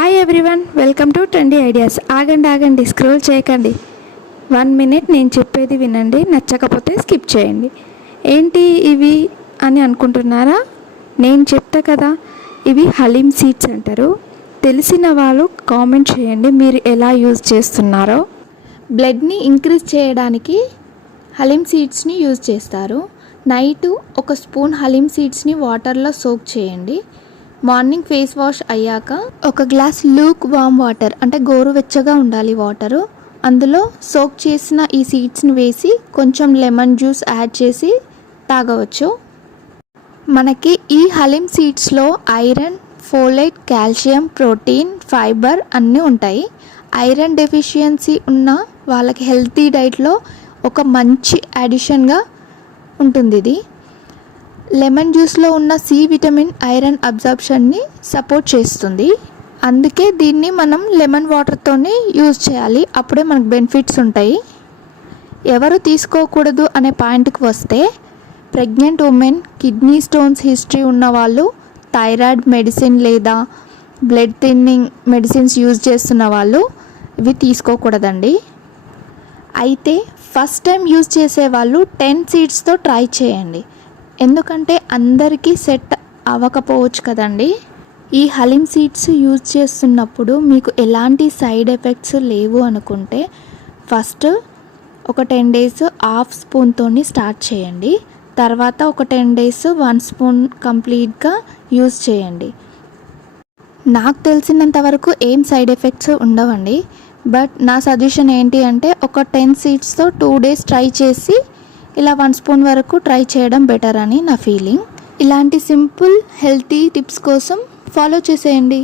Hi everyone, welcome to trendy ideas. ఆగండి, scroll చేయకండి. 1 minute నేను చెప్పేది వినండి, నచ్చకపోతే స్కిప్ చేయండి. ఏంటి ఇవి అని అనుకుంటున్నారా? నేను చెప్తా కదా, ఇవి హలీమ్ సీడ్స్ అంటారు. తెలిసిన వాళ్ళు కామెంట్ చేయండి మీరు ఎలా యూజ్ చేస్తున్నారో. బ్లడ్ని ఇంక్రీజ్ చేయడానికి హలీమ్ సీడ్స్ని యూజ్ చేస్తారు. నైటు 1 స్పూన్ హలీమ్ సీడ్స్ని వాటర్లో సోక్ చేయండి. మార్నింగ్ ఫేస్ వాష్ అయ్యాక 1 గ్లాస్ లూక్ వామ్ వాటర్, అంటే గోరువెచ్చగా ఉండాలి వాటరు, అందులో సోక్ చేసిన ఈ సీడ్స్ని వేసి కొంచెం లెమన్ జ్యూస్ యాడ్ చేసి తాగవచ్చు. మనకి ఈ హలీమ్ సీడ్స్లో iron, folate, calcium, protein, fibre అన్నీ ఉంటాయి. ఐరన్ డెఫిషియన్సీ ఉన్న వాళ్ళకి హెల్తీ డైట్లో ఒక మంచి అడిషన్గా ఉంటుంది ఇది. లెమన్ జ్యూస్లో ఉన్న సి విటమిన్ ఐరన్ అబ్జార్ప్షన్ని సపోర్ట్ చేస్తుంది. అందుకే దీన్ని మనం లెమన్ వాటర్తోనే యూజ్ చేయాలి, అప్పుడే మనకు బెనిఫిట్స్ ఉంటాయి. ఎవరు తీసుకోకూడదు అనే పాయింట్కి వస్తే, pregnant women, kidney stones history ఉన్నవాళ్ళు, థైరాయిడ్ మెడిసిన్ లేదా బ్లడ్ థిన్నింగ్ మెడిసిన్స్ యూజ్ చేస్తున్న వాళ్ళు ఇవి తీసుకోకూడదండి. అయితే ఫస్ట్ టైం యూజ్ చేసేవాళ్ళు 10 సీడ్స్తో ట్రై చేయండి, ఎందుకంటే అందరికీ సెట్ అవ్వకపోవచ్చు కదండి. ఈ హలీమ్ సీడ్స్ యూజ్ చేస్తున్నప్పుడు మీకు ఎలాంటి సైడ్ ఎఫెక్ట్స్ లేవు అనుకుంటే ఫస్ట్ ఒక 10 డేస్ హాఫ్ స్పూన్తోని స్టార్ట్ చేయండి. తర్వాత ఒక 10 డేస్ 1 స్పూన్ కంప్లీట్గా యూజ్ చేయండి. నాకు తెలిసినంత వరకు ఏం సైడ్ ఎఫెక్ట్స్ ఉండవండి. బట్ నా సజెషన్ ఏంటి అంటే, ఒక 10 సీడ్స్తో 2 డేస్ ట్రై చేసి ఇలా 1 స్పూన్ వరకు ట్రై చేయడం బెటర్ అని నా ఫీలింగ్. ఇలాంటి సింపుల్ హెల్తీ టిప్స్ కోసం ఫాలో చేసేయండి.